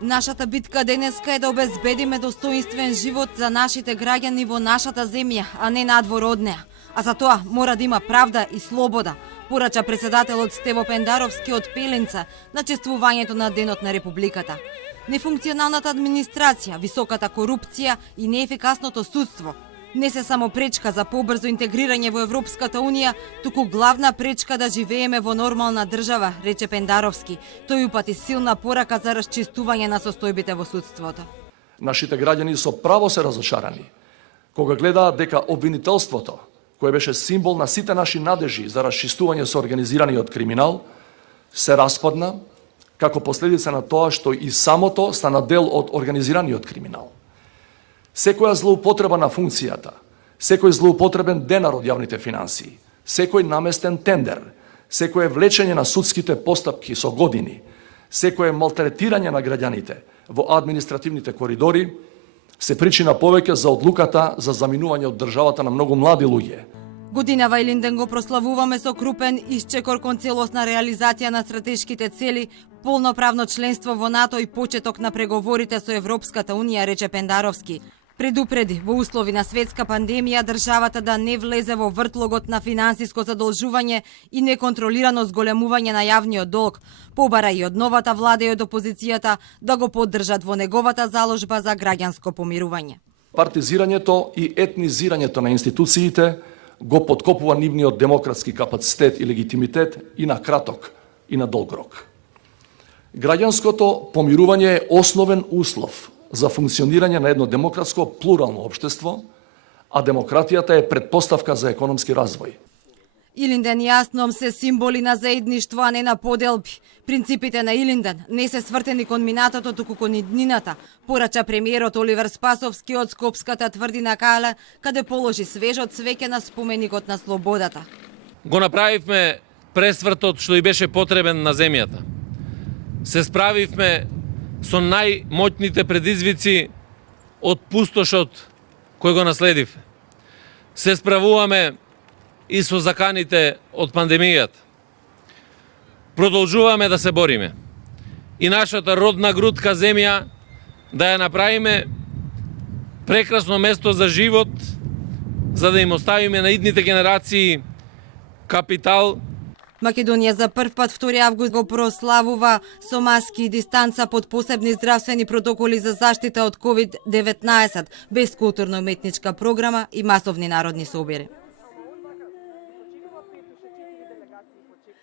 Нашата битка денеска е да обезбедиме достоинствен живот за нашите граѓани во нашата земја, а не надвор од неа. А за тоа мора да има правда и слобода, порача председателот Стево Пендаровски од Пеленца на чествувањето на Денот на Републиката. Нефункционалната администрација, високата корупција и неефикасното судство не се само пречка за побрзо интегрирање во Европската Унија, туку главна пречка да живееме во нормална држава, рече Пендаровски. Тој упати силна порака за расчистување на состојбите во судството. Нашите граѓани со право се разочарани кога гледаат дека обвинителството, кое беше символ на сите наши надежи за расчистување со организираниот криминал, се распадна како последица на тоа што и самото стана дел од организираниот криминал. Секоја злоупотреба на функцијата, секој злоупотребен денар од јавните финансии, секој наместен тендер, секое влечење на судските постапки со години, секое малтретирање на граѓаните во административните коридори, се причина повеќе за одлуката за заминување од државата на многу млади луѓе. Годинава Илинден го прославуваме со крупен исчекор кон целосна реализација на стратешките цели, полноправно членство во НАТО и почеток на преговорите со Европската Унија, рече Пендаровски. Предупреди, во услови на светска пандемија, државата да не влезе во вртлогот на финансиско задолжување и неконтролирано зголемување на јавниот долг. Побара и од новата влада и од опозицијата да го поддржат во неговата заложба за граѓанско помирување. Партизирањето и етнизирањето на институциите го подкопува нивниот демократски капацитет и легитимитет и на краток и на долг рок. Граѓанското помирување е основен услов за функционирање на едно демократско плурално општество, а демократијата е предпоставка за економски развој. Илинден јасно се символи на заедништво, а не на поделби. Принципите на Илинден не се свртени кон минатото, туку кон иднината, порача премиерот Оливер Спасовски од Скопската тврдина Кале, каде положи свежот цвеќе на споменикот на слободата. Го направивме пресвртот што и беше потребен на земјата. Се справивме со најмоќните предизвици од пустошот кој го наследивме. Се справуваме и со заканите од пандемијата. Продолжуваме да се бориме. И нашата родна грудка земја да ја направиме прекрасно место за живот, за да им оставиме на идните генерации капитал. Македонија за прв пат 2 август го прославува со маски и дистанца под посебни здравствени протоколи за заштита од COVID-19, без културно-уметничка програма и масовни народни собири.